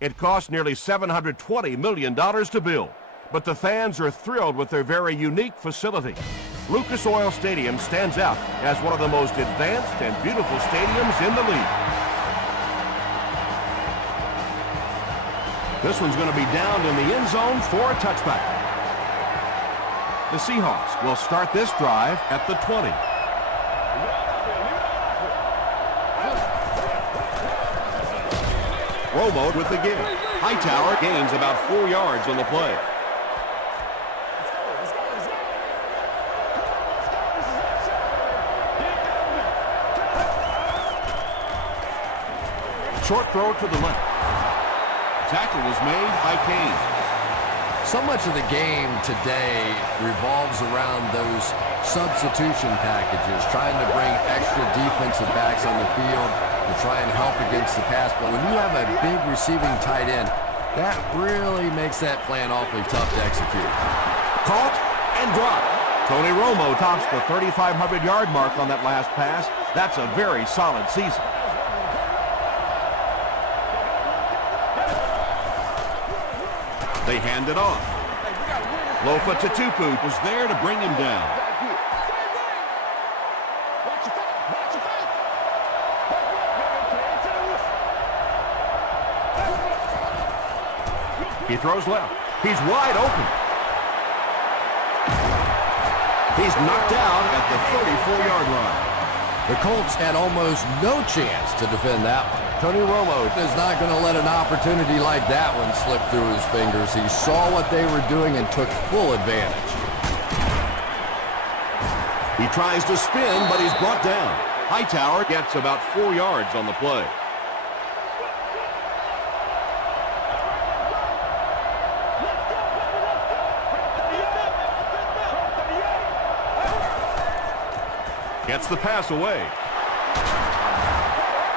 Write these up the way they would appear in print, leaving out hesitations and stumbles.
It cost nearly $720 million to build, but the fans are thrilled with their very unique facility. Lucas Oil Stadium stands out as one of the most advanced and beautiful stadiums in the league. This one's going to be downed in the end zone for a touchback. The Seahawks will start this drive at the 20. Romo with the give. Hightower gains about 4 yards on the play. Short throw to the left. Tackle was made by Kane. So much of the game today revolves around those substitution packages, trying to bring extra defensive backs on the field to try and help against the pass. But when you have a big receiving tight end, that really makes that plan awfully tough to execute. Caught and dropped. Tony Romo tops the 3,500-yard mark on that last pass. That's a very solid season. They hand it off. Lofa Tatupu was there to bring him down. He throws left. He's wide open. He's knocked out at the 34-yard line. The Colts had almost no chance to defend that one. Tony Romo is not going to let an opportunity like that one slip through his fingers. He saw what they were doing and took full advantage. He tries to spin, but he's brought down. Hightower gets about 4 yards on the play. Gets the pass away.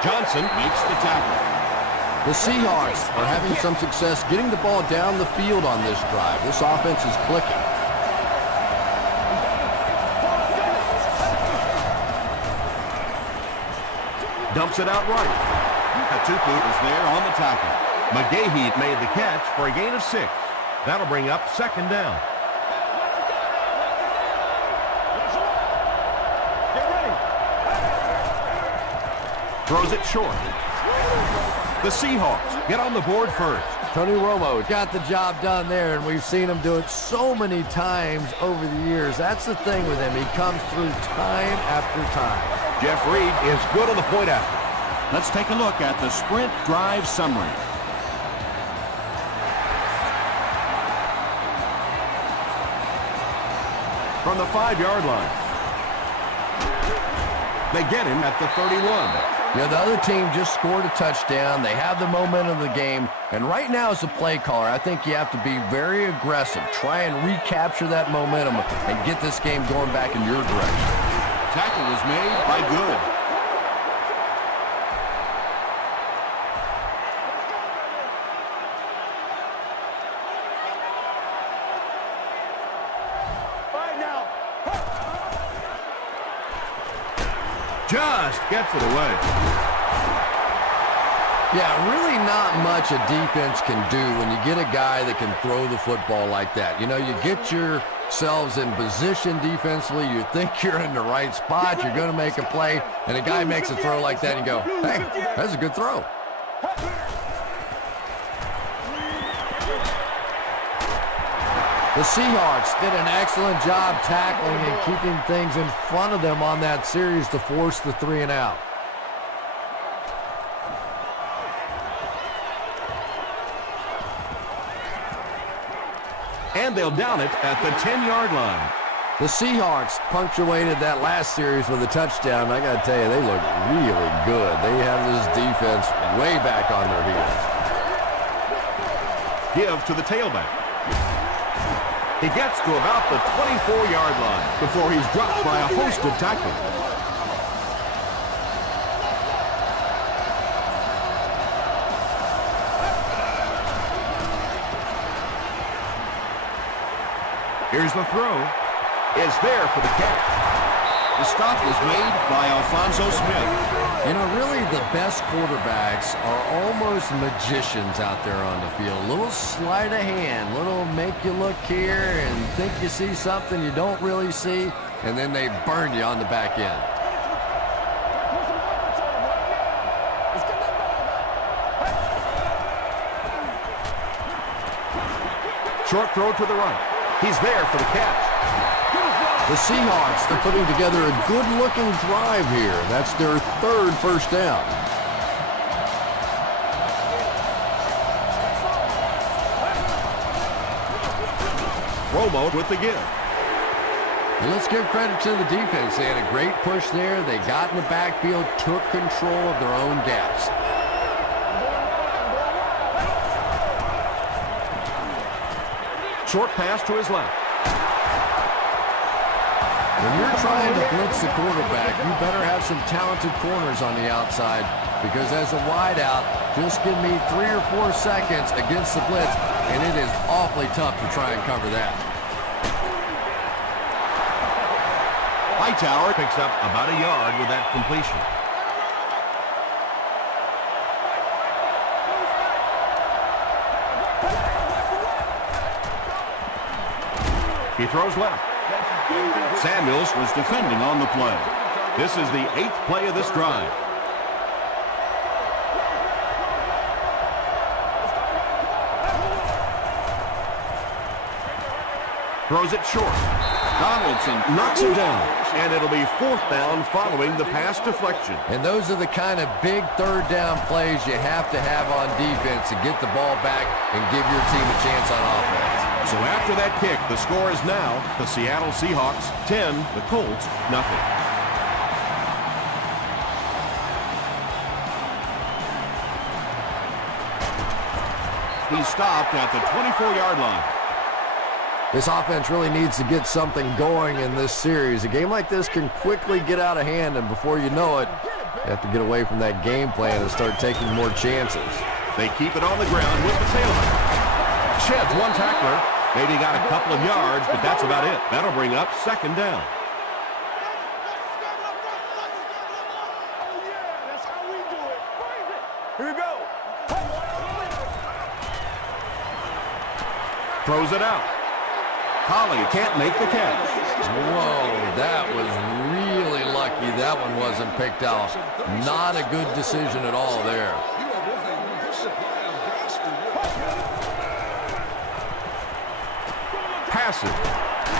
Johnson makes the tackle. The Seahawks are having some success getting the ball down the field on this drive. This offense is clicking. Dumps it out right. Katupu is there on the tackle. McGahee made the catch for a gain of 6. That'll bring up second down. Throws it short. The Seahawks get on the board first. Tony Romo got the job done there, and we've seen him do it so many times over the years. That's the thing with him. He comes through time after time. Jeff Reed is good on the point after. Let's take a look at the sprint drive summary. From the 5-yard line. They get him at the 31. Yeah, the other team just scored a touchdown. They have the momentum of the game. And right now as a play caller, I think you have to be very aggressive. Try and recapture that momentum and get this game going back in your direction. Tackle was made by Good. Just gets it away. Yeah, really not much a defense can do when you get a guy that can throw the football like that. You know, you get yourselves in position defensively. You think you're in the right spot. You're going to make a play, and a guy makes a throw like that, and you go, hey, that's a good throw. The Seahawks did an excellent job tackling and keeping things in front of them on that series to force the 3 and out. And they'll down it at the 10-yard line. The Seahawks punctuated that last series with a touchdown. I got to tell you, they look really good. They have this defense way back on their heels. Give to the tailback. He gets to about the 24-yard line before he's dropped by a host of tacklers. Here's the throw. It's there for the catch. The stop was made by Alfonso Smith. You know, really the best quarterbacks are almost magicians out there on the field. A little sleight of hand, little make you look here and think you see something you don't really see, and then they burn you on the back end. Short throw to the right. He's there for the catch. The Seahawks, they're putting together a good-looking drive here. That's their third first down. Romo with the give. And let's give credit to the defense. They had a great push there. They got in the backfield, took control of their own gaps. Short pass to his left. When you're trying to blitz the quarterback, you better have some talented corners on the outside, because as a wideout, just give me 3 or 4 seconds against the blitz, and it is awfully tough to try and cover that. Hightower picks up about a yard with that completion. He throws left. Samuels was defending on the play. This is the 8th play of this drive. Throws it short. Donaldson knocks him down, and it'll be 4th down following the pass deflection. And those are the kind of big third down plays you have to have on defense to get the ball back and give your team a chance on offense. So after that kick, the score is now the Seattle Seahawks 10, the Colts nothing. He stopped at the 24-yard line. This offense really needs to get something going in this series. A game like this can quickly get out of hand, and before you know it, you have to get away from that game plan and start taking more chances. They keep it on the ground with the tailback. Sheds one tackler. Maybe got a couple of yards, but that's about it. That'll bring up 2nd down. Here we go. Throws it out. Collie can't make the catch. Whoa, that was really lucky that one wasn't picked out. Not a good decision at all there. Passive.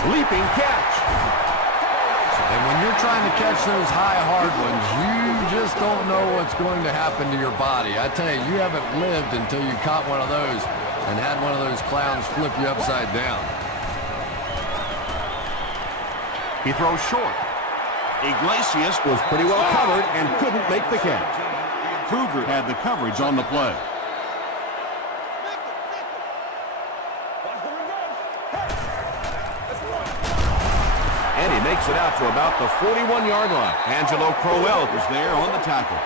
Leaping catch. And when you're trying to catch those high, hard ones, you just don't know what's going to happen to your body. I tell you, you haven't lived until you caught one of those and had one of those clowns flip you upside down. He throws short. Iglesias was pretty well covered and couldn't make the catch. Kruger had the coverage on the play. And he makes it out to about the 41-yard line. Angelo Crowell was there on the tackle.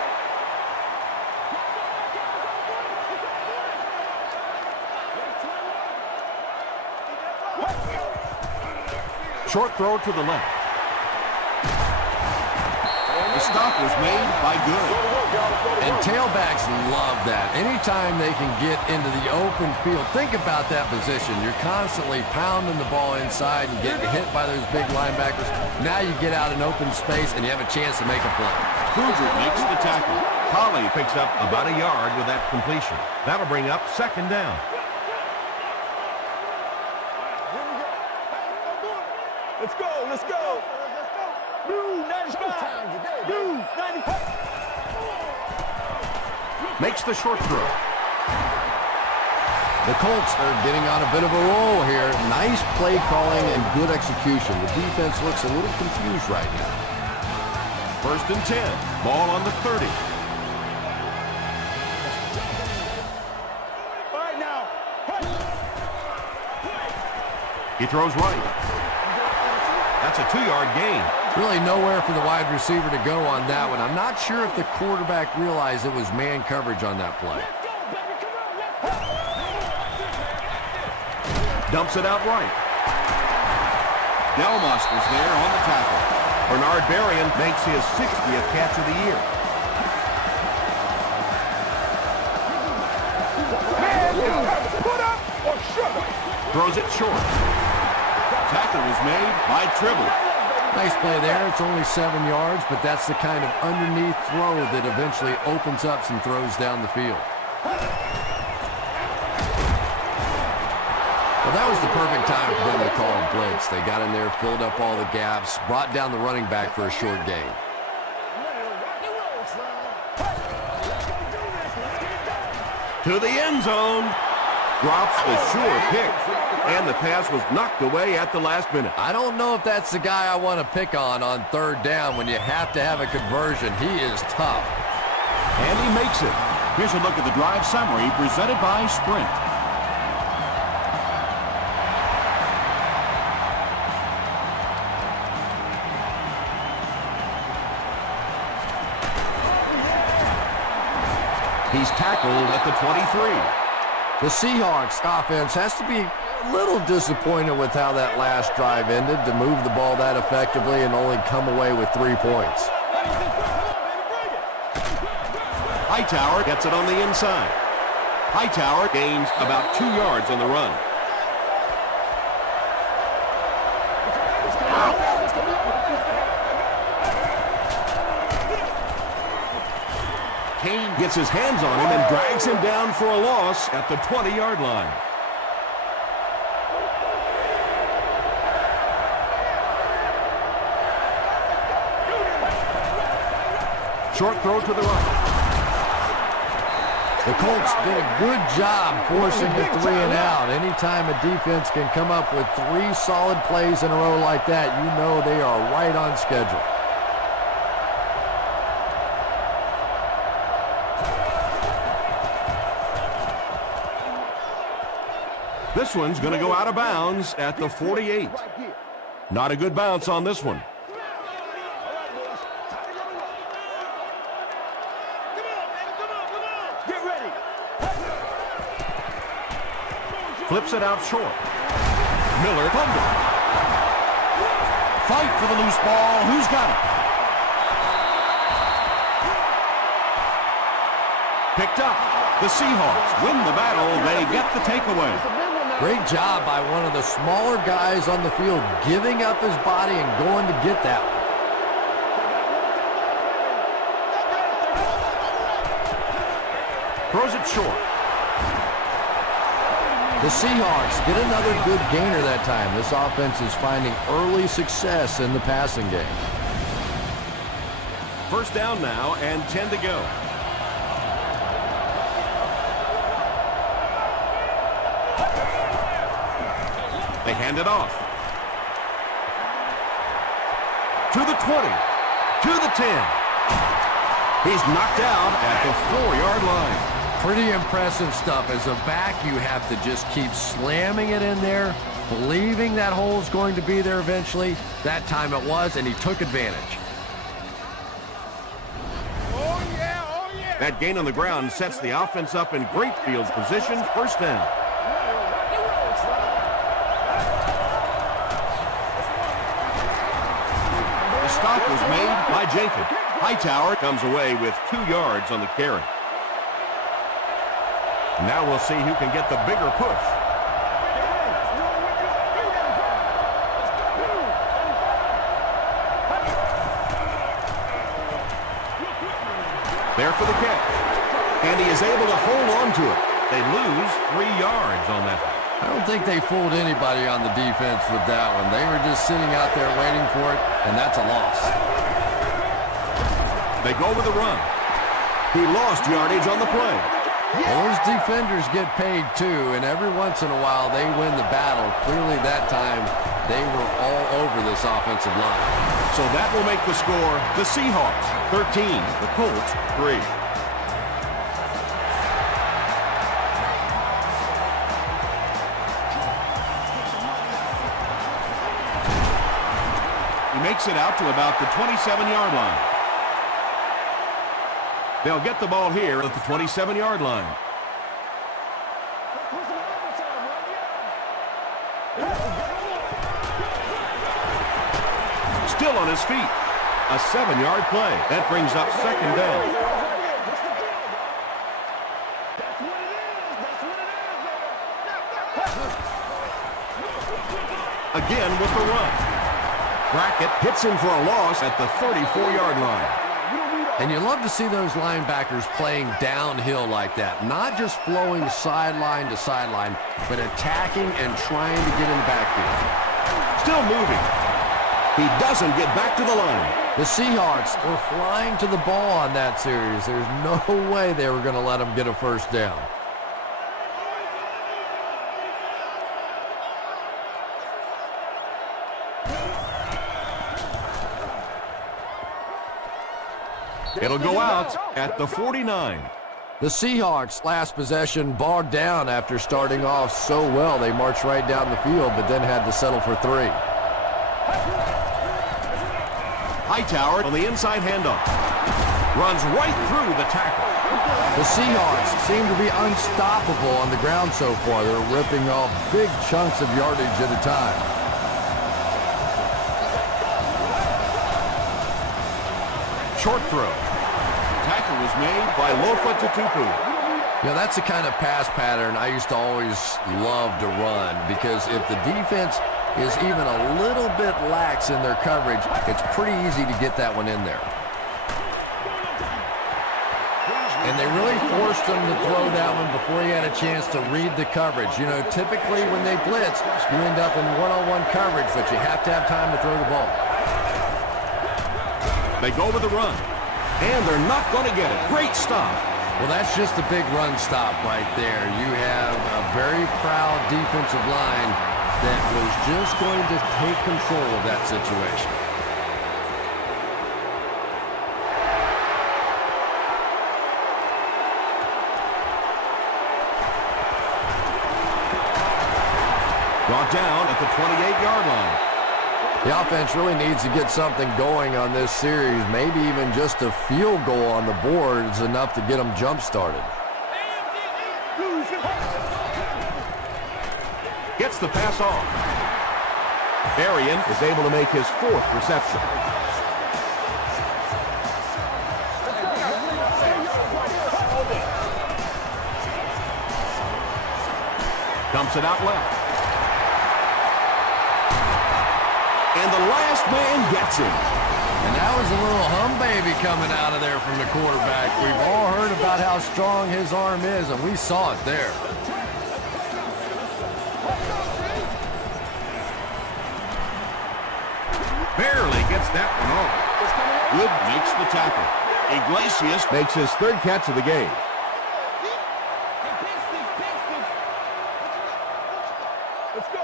Short throw to the left. The stop was made by Good. And tailbacks love that. Anytime they can get into the open field, think about that position. You're constantly pounding the ball inside and getting hit by those big linebackers. Now you get out in open space and you have a chance to make a play. Kruger makes the tackle. Collie picks up about a yard with that completion. That'll bring up 2nd down. Let's go, let's go. Blue 95. Blue 95. Makes the short throw. The Colts are getting on a bit of a roll here. Nice play calling and good execution. The defense looks a little confused right now. 1st and 10. Ball on the 30. All right now. He throws right. That's a 2-yard gain. Really nowhere for the wide receiver to go on that one. I'm not sure if the quarterback realized it was man coverage on that play. Dumps it out right. Delmas was there on the tackle. Bernard Berrien makes his 60th catch of the year. Throws it short. Tackle was made by Tribble. Nice play there. It's only 7 yards, but that's the kind of underneath throw that eventually opens up some throws down the field. Well, that was the perfect time for them to call a blitz. They got in there, filled up all the gaps, brought down the running back for a short gain. To the end zone. Drops the sure pick. And the pass was knocked away at the last minute. I don't know if that's the guy I want to pick on third down when you have to have a conversion. He is tough. And he makes it. Here's a look at the drive summary presented by Sprint. He's tackled at the 23. The Seahawks offense has to be a little disappointed with how that last drive ended, to move the ball that effectively and only come away with 3 points. Hightower gets it on the inside. Hightower gains about 2 yards on the run. Kane gets his hands on him and drags him down for a loss at the 20-yard line. Short throw to the right. The Colts did a good job forcing the 3 and out. Anytime a defense can come up with 3 solid plays in a row like that, you know they are right on schedule. This one's going to go out of bounds at the 48. Not a good bounce on this one. Get ready. Flips it out short. Miller fumbled. Fight for the loose ball. Who's got it? Picked up. The Seahawks win the battle. They get the takeaway. Great job by one of the smaller guys on the field, giving up his body and going to get that one. Throws it short. The Seahawks get another good gainer that time. This offense is finding early success in the passing game. First down now and 10 to go. They hand it off. To the 20. To the 10. He's knocked out at the 4-yard line. Pretty impressive stuff. As a back, you have to just keep slamming it in there, believing that hole's going to be there eventually. That time it was, and he took advantage. That gain on the ground sets the offense up in great field position. First down. The stop was made by Jenkins. Hightower comes away with 2 yards on the carry. Now we'll see who can get the bigger push. There for the catch. And he is able to hold on to it. They lose 3 yards on that. I don't think they fooled anybody on the defense with that one. They were just sitting out there waiting for it, and that's a loss. They go with the run. He lost yardage on the play. Well, those defenders get paid too, and every once in a while they win the battle. Clearly that time they were all over this offensive line. So that will make the score the Seahawks 13, the Colts 3. He makes it out to about the 27-yard line. They'll get the ball here at the 27-yard line. Still on his feet. A 7-yard play. That brings up second down. Again with the run. Brackett hits him for a loss at the 34-yard line. And you love to see those linebackers playing downhill like that. Not just flowing sideline to sideline, but attacking and trying to get in the backfield. Still moving. He doesn't get back to the line. The Seahawks were flying to the ball on that series. There's no way they were going to let them get a first down. It'll go out at the 49. The Seahawks' last possession bogged down after starting off so well. They marched right down the field, but then had to settle for 3. Hightower on the inside handoff. Runs right through the tackle. The Seahawks seem to be unstoppable on the ground so far. They're ripping off big chunks of yardage at a time. Short throw. Tackle was made by Lofa Tutupu. You know, that's the kind of pass pattern I used to always love to run, because if the defense is even a little bit lax in their coverage, it's pretty easy to get that one in there. And they really forced him to throw that one before he had a chance to read the coverage. You know, typically when they blitz, you end up in one-on-one coverage, but you have to have time to throw the ball. They go with the run, and they're not going to get it. Great stop. Well, that's just a big run stop right there. You have a very proud defensive line that was just going to take control of that situation. Brought down at the 28-yard line. The offense really needs to get something going on this series. Maybe even just a field goal on the board is enough to get them jump-started. Gets the pass off. Arian is able to make his 4th reception. Dumps it out left. And the last man gets him. And that was a little hum baby coming out of there from the quarterback. We've all heard about how strong his arm is, and we saw it there. Barely gets that one off. Wood makes the tackle. Iglesias Makes his 3rd catch of the game. Let's go.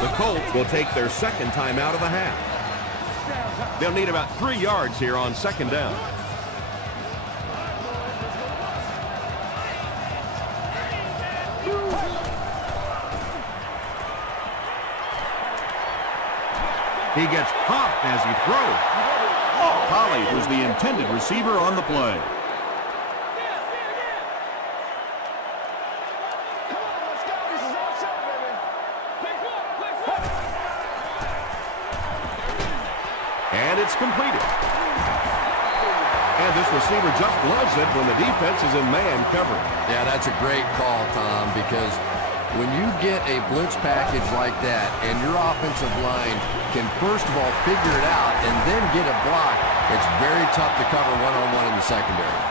The Colts will take their 2nd time out of the half. They'll need about 3 yards here on 2nd down. He gets popped as he throws. Holly was the intended receiver on the play. And it's completed. And this receiver just loves it when the defense is in man coverage. Yeah, that's a great call, Tom, because when you get a blitz package like that and your offensive line can first of all figure it out and then get a block, it's very tough to cover one-on-one in the secondary.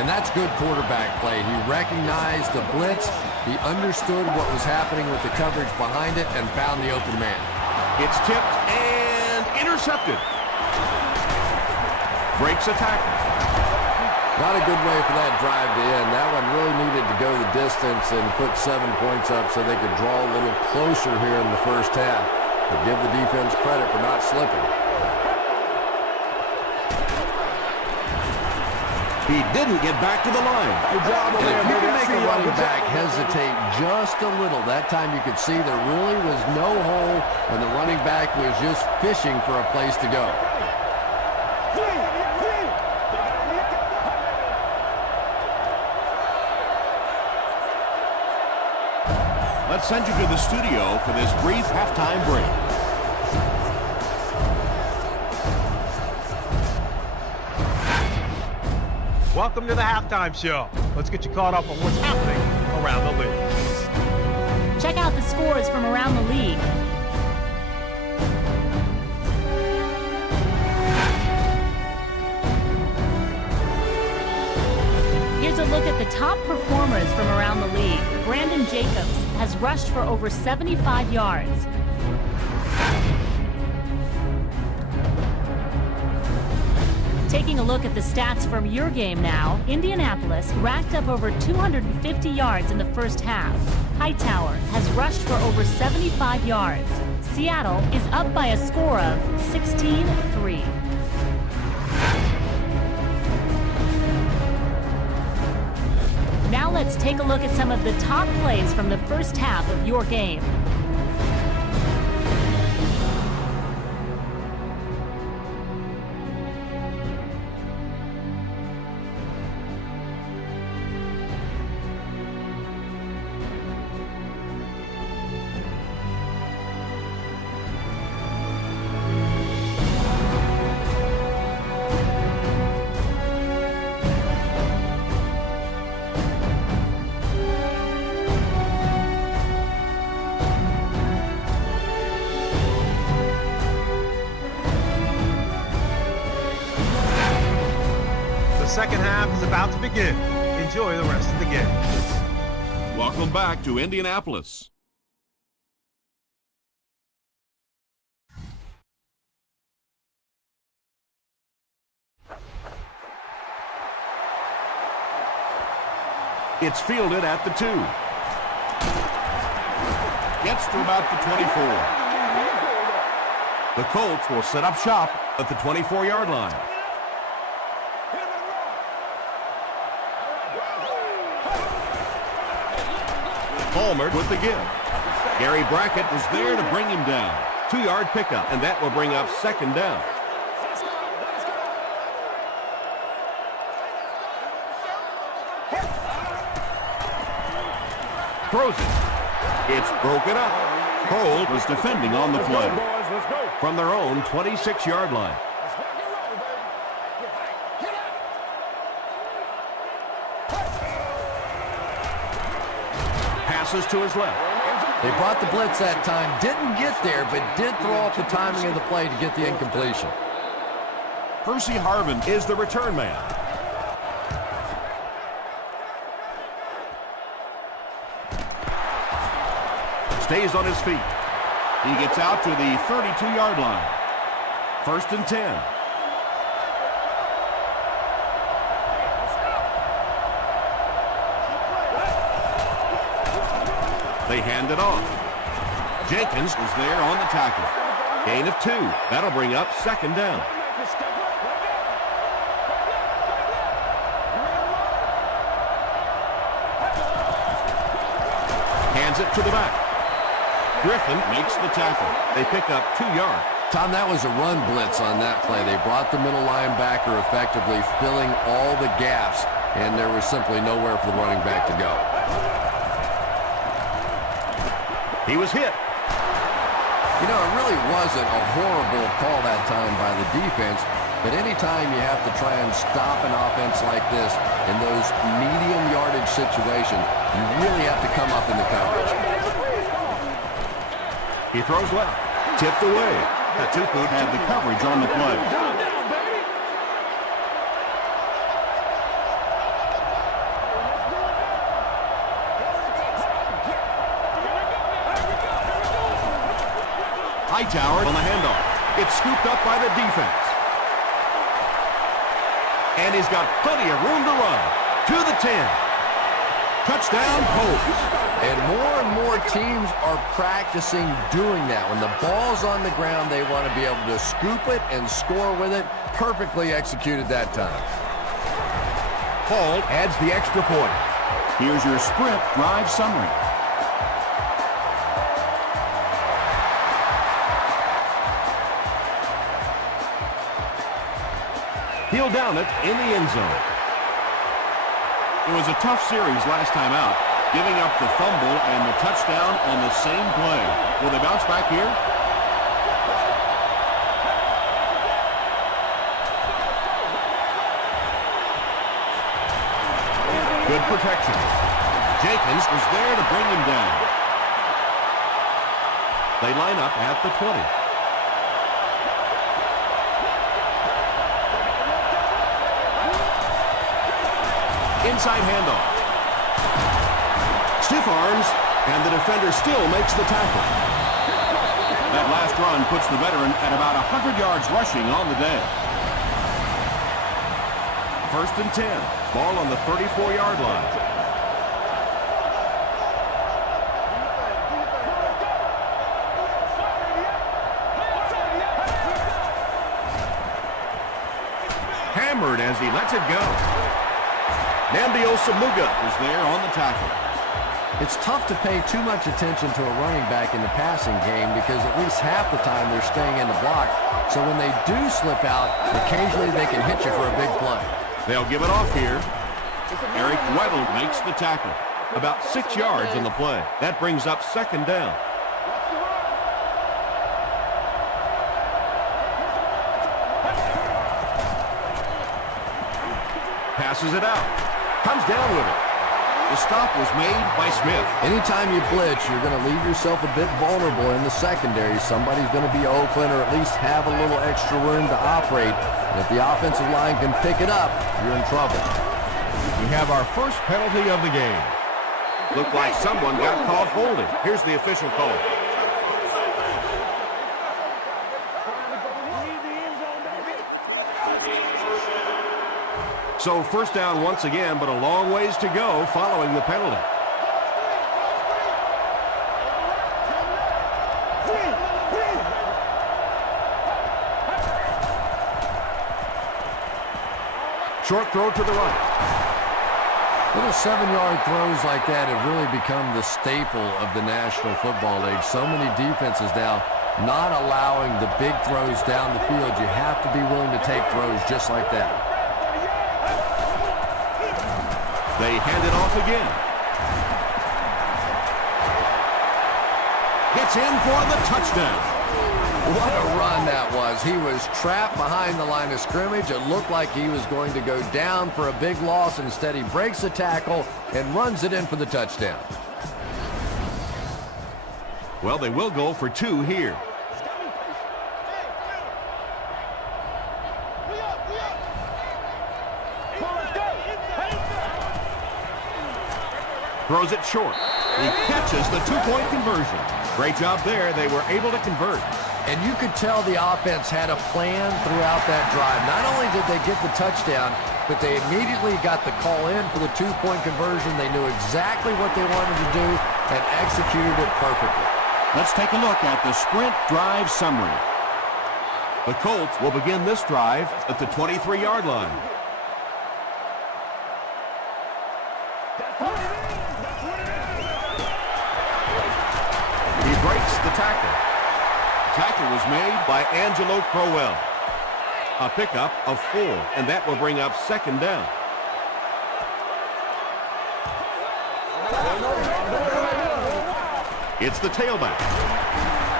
And that's good quarterback play. He recognized the blitz, he understood what was happening with the coverage behind it, and found the open man. It's tipped and intercepted. Breaks a tackle. Not a good way for that drive to end. That one really needed to go the distance and put 7 points up so they could draw a little closer here in the first half. But give the defense credit for not slipping. He didn't get back to the line. Good job over And if there, you baby. can I make see a you. running Good job. back hesitate just a little, that time you could see there really was no hole and the running back was just fishing for a place to go. Let's send you to the studio for this brief halftime break. Welcome to the halftime show. Let's get you caught up on what's happening around the league. Check out the scores from around the league. Here's a look at the top performers from around the league. Brandon Jacobs has rushed for over 75 yards. Taking a look at the stats from your game now, Indianapolis racked up over 250 yards in the first half. Hightower has rushed for over 75 yards. Seattle is up by a score of 16-3. Now let's take a look at some of the top plays from the first half of your game. The second half is about to begin. Enjoy the rest of the game. Welcome back to Indianapolis. It's fielded at the 2. Gets to about the 24. The Colts will set up shop at the 24-yard line. Palmer with the give. Gary Brackett was there to bring him down. 2-yard pickup, and that will bring up second down. Throws it. It's broken up. Cole was defending on the play from their own 26-yard line. Passes to his left. They brought the blitz that time, didn't get there, but did throw off the timing of the play to get the incompletion. Percy Harvin is the return man. Stays on his feet. He gets out to the 32-yard line. 1st and 10. They hand it off. Jenkins was there on the tackle. Gain of 2. That'll bring up second down. Hands it to the back. Griffin makes the tackle. They pick up 2 yards. Tom, that was a run blitz on that play. They brought the middle linebacker effectively filling all the gaps, and there was simply nowhere for the running back to go. He was hit. You know, it really wasn't a horrible call that time by the defense, but anytime you have to try and stop an offense like this in those medium yardage situations, you really have to come up in the coverage. He throws left. Tipped away. Atupu had the coverage on the play. Hightower on the handoff. It's scooped up by the defense. And he's got plenty of room to run. To the 10. Touchdown, Colts. And more teams are practicing doing that. When the ball's on the ground, they want to be able to scoop it and score with it. Perfectly executed that time. Paul adds the extra point. Here's your sprint drive summary. He'll down it in the end zone. It was a tough series last time out, giving up the fumble and the touchdown on the same play. Will they bounce back here? Good protection. Jenkins was there to bring him down. They line up at the 20. Inside handoff. Stiff arms, and the defender still makes the tackle. That last run puts the veteran at about 100 yards rushing on the day. 1st and 10. Ball on the 34-yard line. Hammered as he lets it go. Namdi Osamuga Is there on the tackle. It's tough to pay too much attention to a running back in the passing game because at least half the time they're staying in the block. So when they do slip out, occasionally they can hit you for a big play. They'll give it off here. Eric Weddle makes the tackle. About 6 yards on the play. That brings up 2nd down. Passes it out. Comes down with it. The stop was made by Smith. Anytime you blitz, you're going to leave yourself a bit vulnerable in the secondary. Somebody's going to be open or at least have a little extra room to operate. And if the offensive line can pick it up, you're in trouble. We have our first penalty of the game. Looked like someone got caught holding. Here's the official call. So 1st down once again, but a long ways to go following the penalty. Short throw to the right. Little 7-yard throws like that have really become the staple of the National Football League. So many defenses now not allowing the big throws down the field. You have to be willing to take throws just like that. They hand it off again. Gets in for the touchdown. What a run that was. He was trapped behind the line of scrimmage. It looked like he was going to go down for a big loss. Instead, he breaks the tackle and runs it in for the touchdown. Well, they will go for 2 here. Throws it short. He catches the 2-point conversion. Great job there. They were able to convert. And you could tell the offense had a plan throughout that drive. Not only did they get the touchdown, but they immediately got the call in for the 2-point conversion. They knew exactly what they wanted to do and executed it perfectly. Let's take a look at the sprint drive summary. The Colts will begin this drive at the 23-yard line. He breaks the tackle. Tackle was made by Angelo Crowell. A pickup of 4, and that will bring up 2nd down. It's the tailback.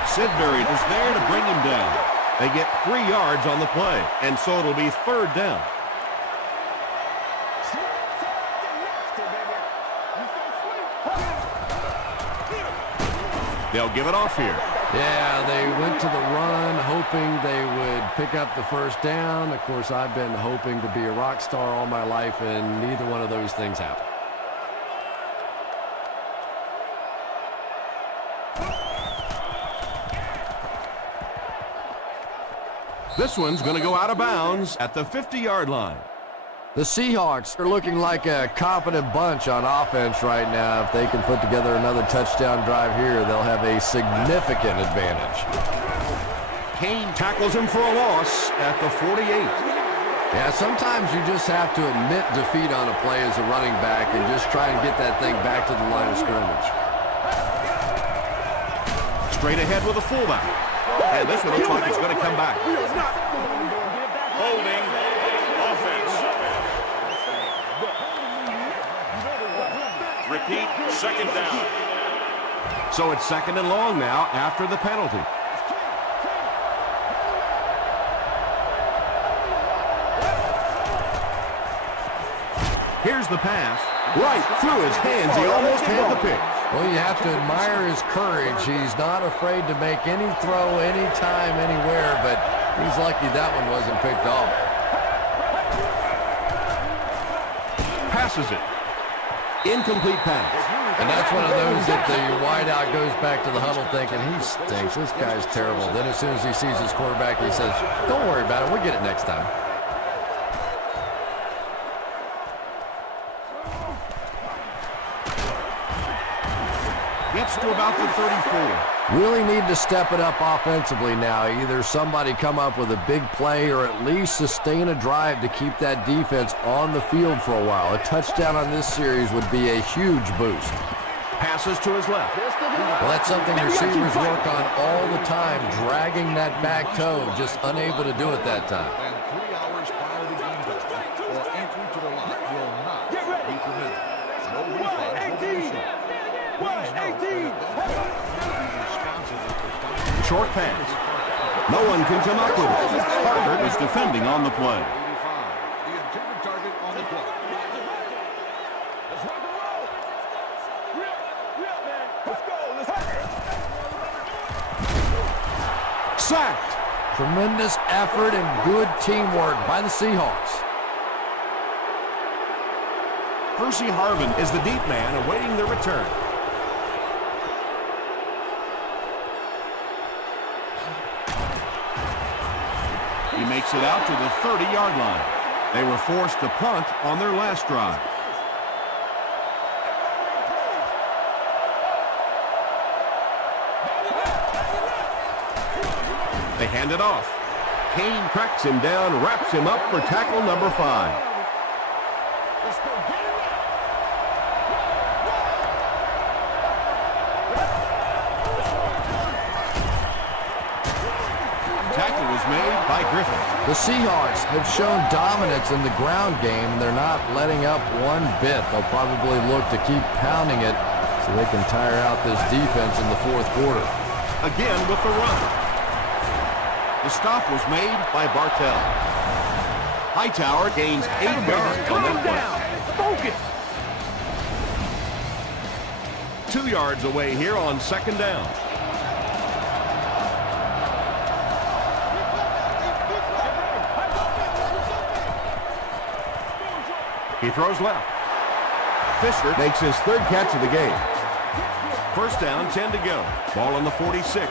Sidbury is there to bring him down. They get 3 yards on the play, and so it'll be 3rd down. They'll give it off here. Yeah, they went to the run hoping they would pick up the 1st down. Of course, I've been hoping to be a rock star all my life, and neither one of those things happened. This one's going to go out of bounds at the 50-yard line. The Seahawks are looking like a competent bunch on offense right now. If they can put together another touchdown drive here, they'll have a significant advantage. Kane tackles him for a loss at the 48. Yeah, sometimes you just have to admit defeat on a play as a running back and just try and get that thing back to the line of scrimmage. Straight ahead with a fullback. And this one looks like it's going to come back. Holding offense. Repeat, 2nd down. So it's 2nd and long now after the penalty. Here's the pass. Right through his hands. He almost had the pick. Well, you have to admire his courage. He's not afraid to make any throw, anytime, anywhere, but he's lucky that one wasn't picked off. Passes it. Incomplete pass. And that's one of those that the wideout goes back to the huddle thinking, he stinks, this guy's terrible. Then as soon as he sees his quarterback, he says, don't worry about it, we'll get it next time. Gets to about the 34. Really need to step it up offensively now. Either somebody come up with a big play or at least sustain a drive to keep that defense on the field for a while. A touchdown on this series would be a huge boost. Passes to his left. Well, that's something receivers work on all the time, dragging that back toe, just unable to do it that time. And 3 hours prior to game time, or entry to the lot will not be permitted. No refunds will be issued. Short pass. No one can come up with it. Harvard is defending on the play. 85, the intended target on the play. Sacked. Tremendous effort and good teamwork by the Seahawks. Percy Harvin is the deep man awaiting the return. He makes it out to the 30-yard line. They were forced to punt on their last drive. They hand it off. Kane tracks him down, wraps him up for tackle number 5. Tackle was made by Griffin. The Seahawks have shown dominance in the ground game, and they're not letting up one bit. They'll probably look to keep pounding it so they can tire out this defense in the fourth quarter. Again with the run. The stop was made by Bartell. Hightower gains 8 yards on that play. Focus! 2 yards away here on second down. He throws left. Fisher makes his 3rd catch of the game. First down, 10 to go. Ball on the 46.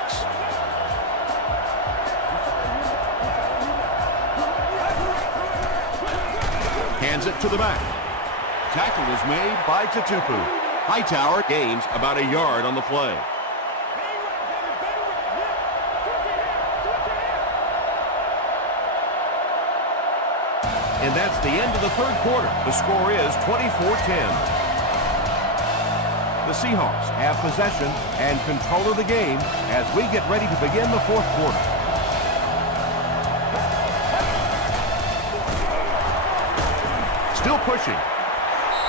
Hands it to the back. Tackle is made by Tutupu. Hightower gains about a yard on the play. And that's the end of the third quarter. The score is 24-10. The Seahawks have possession and control of the game as we get ready to begin the fourth quarter. Still pushing.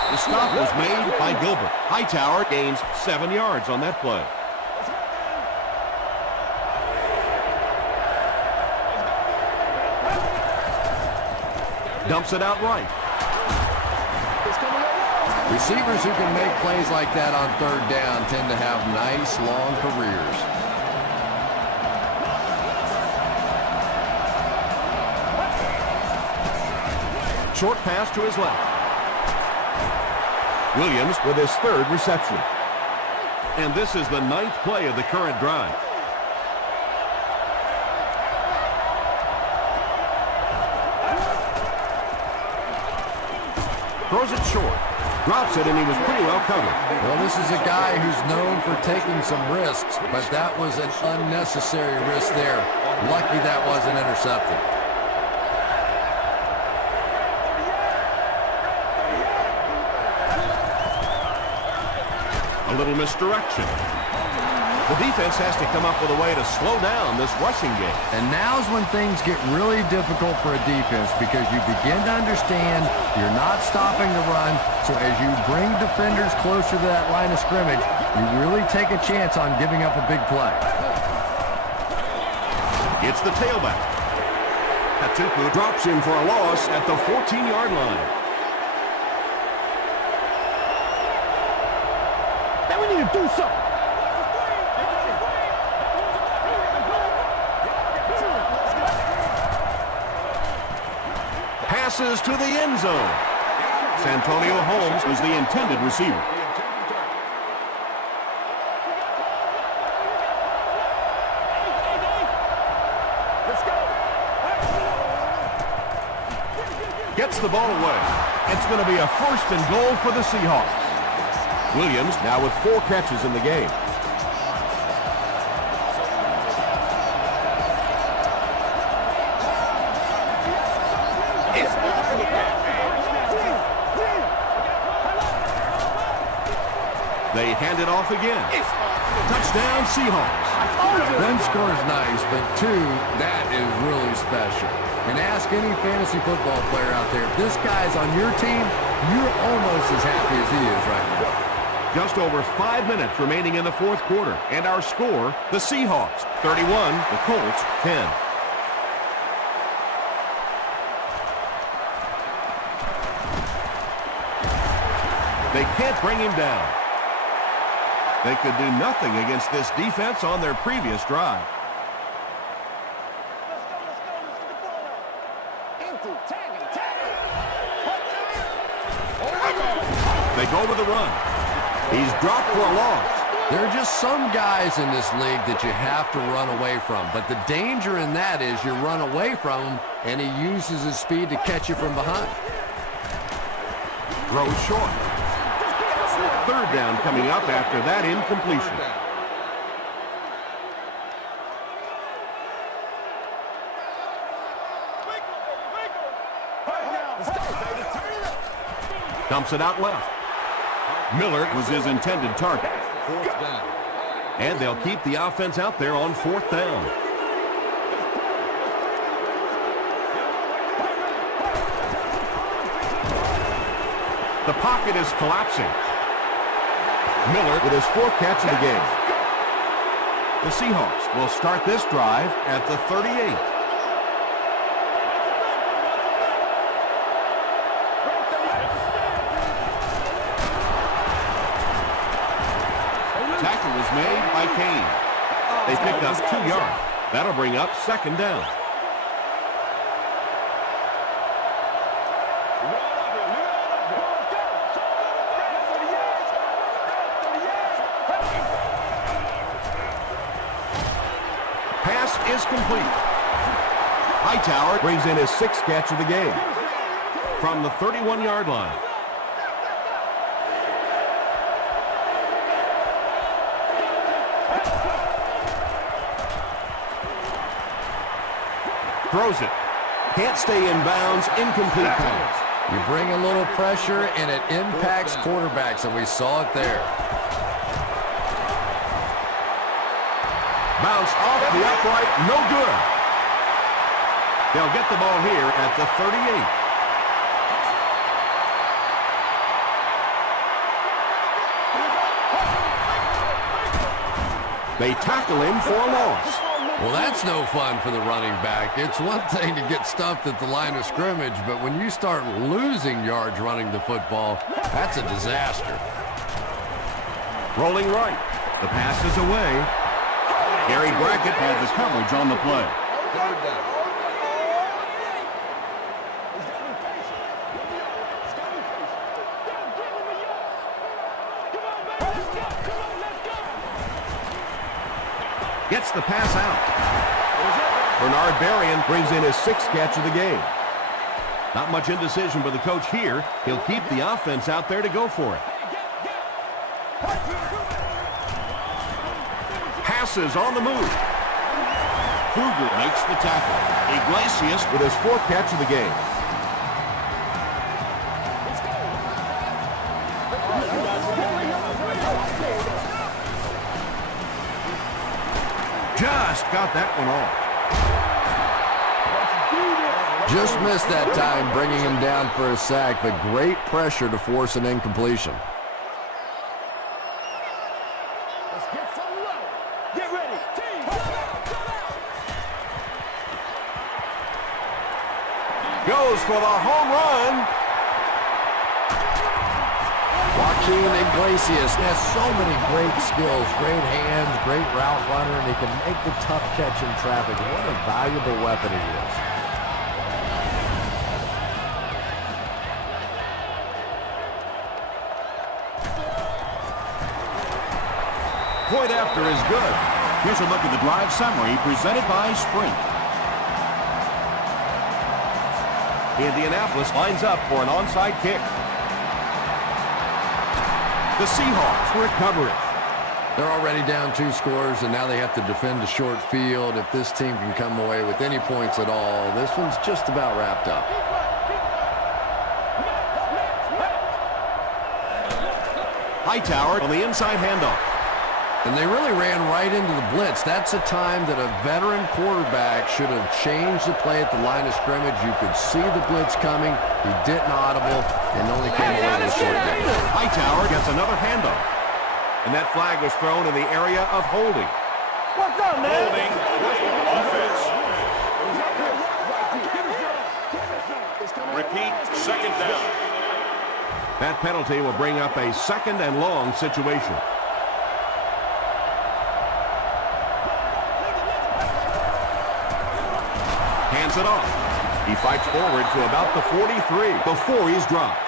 The stop was made by Gilbert. Hightower gains 7 yards on that play. Dumps it out right. Receivers who can make plays like that on third down tend to have nice, long careers. Short pass to his left. Williams with his 3rd reception. And this is the 9th play of the current drive. Throws it short. Drops it, and he was pretty well covered. Well, this is a guy who's known for taking some risks, but that was an unnecessary risk there. Lucky that wasn't intercepted. A little misdirection. The defense has to come up with a way to slow down this rushing game. And now's when things get really difficult for a defense because you begin to understand you're not stopping the run. So as you bring defenders closer to that line of scrimmage, you really take a chance on giving up a big play. It's the tailback. Tutupu drops him for a loss at the 14-yard line. Now we need to do something. Passes to the end zone. Santonio Holmes was the intended receiver. Gets the ball away. It's going to be a 1st and goal for the Seahawks. Williams now with 4 catches in the game. They hand it off again. Touchdown, Seahawks. One score is nice, but 2, that is really special. And ask any fantasy football player out there, if this guy's on your team, you're almost as happy as he is right now. Just over 5 minutes remaining in the 4th quarter. And our score, the Seahawks 31, the Colts 10. They can't bring him down. They could do nothing against this defense on their previous drive. They go with the run. He's dropped for a loss. There are just some guys in this league that you have to run away from. But the danger in that is you run away from him, and he uses his speed to catch you from behind. Throws short. 3rd down coming up after that incompletion. Dumps it out left. Miller was his intended target. 4th down. And they'll keep the offense out there on 4th down. The pocket is collapsing. Miller with his 4th catch of the game. The Seahawks will start this drive at the 38. Tackle was made by Kane. They picked up 2 yards. That'll bring up 2nd down. Pass is complete. Hightower brings in his 6th catch of the game from the 31-yard line. Throws it. Can't stay in bounds. Incomplete pass. You bring a little pressure, and it impacts quarterbacks, and we saw it there. Bounce off the upright. No good. They'll get the ball here at the 38. They tackle him for a loss. Well, that's no fun for the running back. It's one thing to get stuffed at the line of scrimmage, but when you start losing yards running the football, that's a disaster. Rolling right. The pass is away. Gary Brackett had the coverage on the play. 3rd down. Gets the pass out. Bernard Berrien brings in his 6th catch of the game. Not much indecision by the coach here. He'll keep the offense out there to go for it. Passes on the move. Kruger makes the tackle. Iglesias with his 4th catch of the game. Just got that one off. Just missed that time, bringing him down for a sack, but great pressure to force an incompletion. Let's get some low. Get ready. Team, Goes for the home run. Joaquin Iglesias has so many great skills, great hands, great route runner, and he can make the tough catch in traffic. What a valuable weapon he is. Point after is good. Here's a look at the drive summary presented by Sprint. Indianapolis lines up for an onside kick. The Seahawks recover it. They're already down 2 scores, and now they have to defend a short field. If this team can come away with any points at all, this one's just about wrapped up. Hightower on the inside handoff. And they really ran right into the blitz. That's a time that a veteran quarterback should have changed the play at the line of scrimmage. You could see the blitz coming. He didn't audible and only came away with a short game. Hightower gets another handoff. And that flag was thrown in the area of holding. What's up, man? Holding offense. Repeat, second down. That penalty will bring up a second and long situation. Hands it off. He fights forward to about the 43 before he's dropped.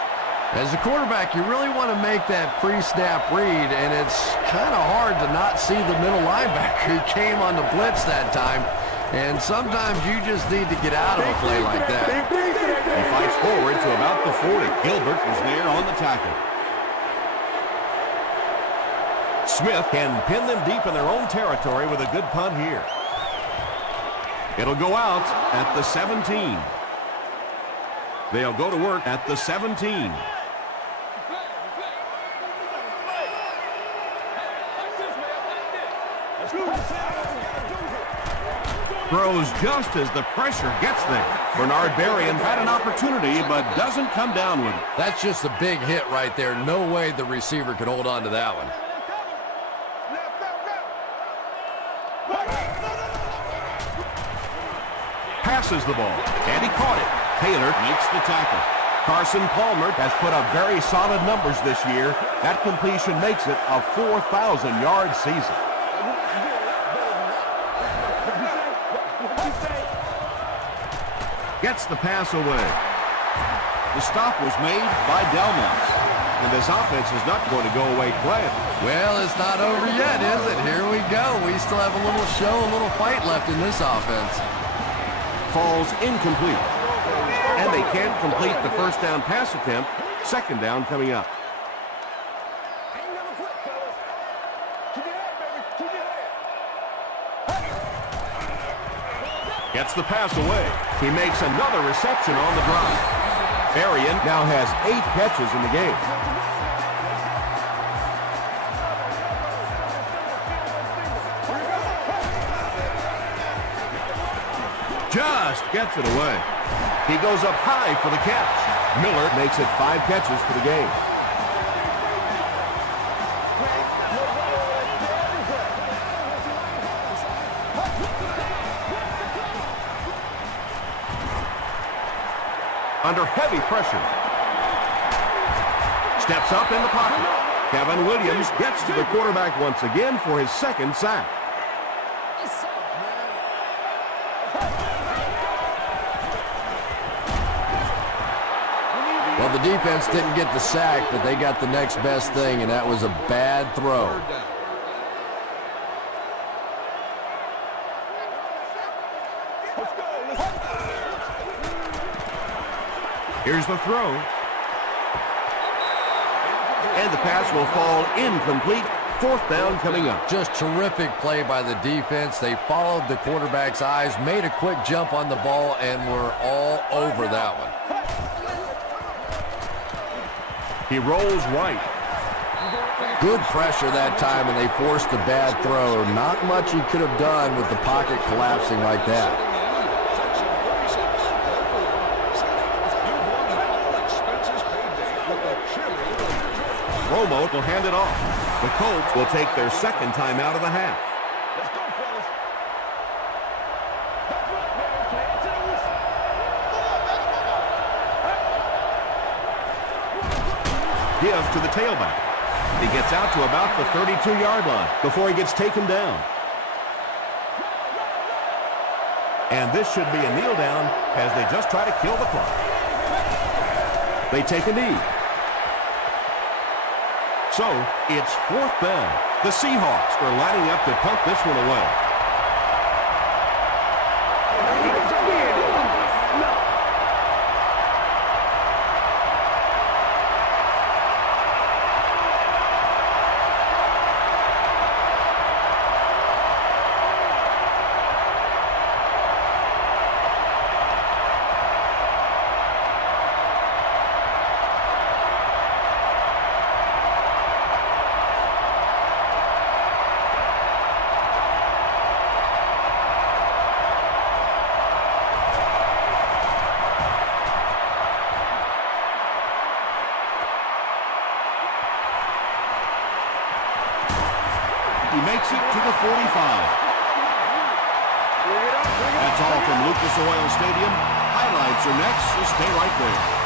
As a quarterback, you really want to make that pre-snap read, and it's kind of hard to not see the middle linebacker who came on the blitz that time. And sometimes you just need to get out of a play like that. He fights forward to about the 40. Gilbert was there on the tackle. Smith can pin them deep in their own territory with a good punt here. It'll go out at the 17. They'll go to work at the 17. Throws just as the pressure gets there. Bernard Berrien Had an opportunity, but doesn't come down with it. That's just a big hit right there. No way the receiver could hold on to that one. passes the ball, and he caught it. Taylor makes the tackle. Carson Palmer has put up very solid numbers this year. That completion makes it a 4,000-yard season. Gets the pass away. The stop was made by Delmas. And this offense is not going to go away quietly. Well, it's not over yet, is it? Here we go. We still have a little show, a little fight left in this offense. Falls incomplete. And they can't complete the first down pass attempt. Second down coming up. Gets the pass away. He makes another reception on the drive. Berrien now has 8 catches in the game. Just gets it away. He goes up high for the catch. Miller makes it 5 catches for the game. Under heavy pressure. Steps up in the pocket. Kevin Williams gets to the quarterback once again for his second sack. Well, the defense didn't get the sack, but they got the next best thing, and that was a bad throw. Here's the throw. And the pass will fall incomplete. 4th down coming up. Just terrific play by the defense. They followed the quarterback's eyes, made a quick jump on the ball, and were all over that one. He rolls right. Good pressure that time, and they forced a bad throw. Not much he could have done with the pocket collapsing like that. Romo will hand it off. The Colts will take their second time out of the half. give to the tailback. He gets out to about the 32-yard line before he gets taken down. And this should be a kneel down as they just try to kill the clock. They take a knee. So, it's 4th down. The Seahawks are lining up to punt this one away. He makes it to the 45. That's all from Lucas Oil Stadium. Highlights are next, so stay right there.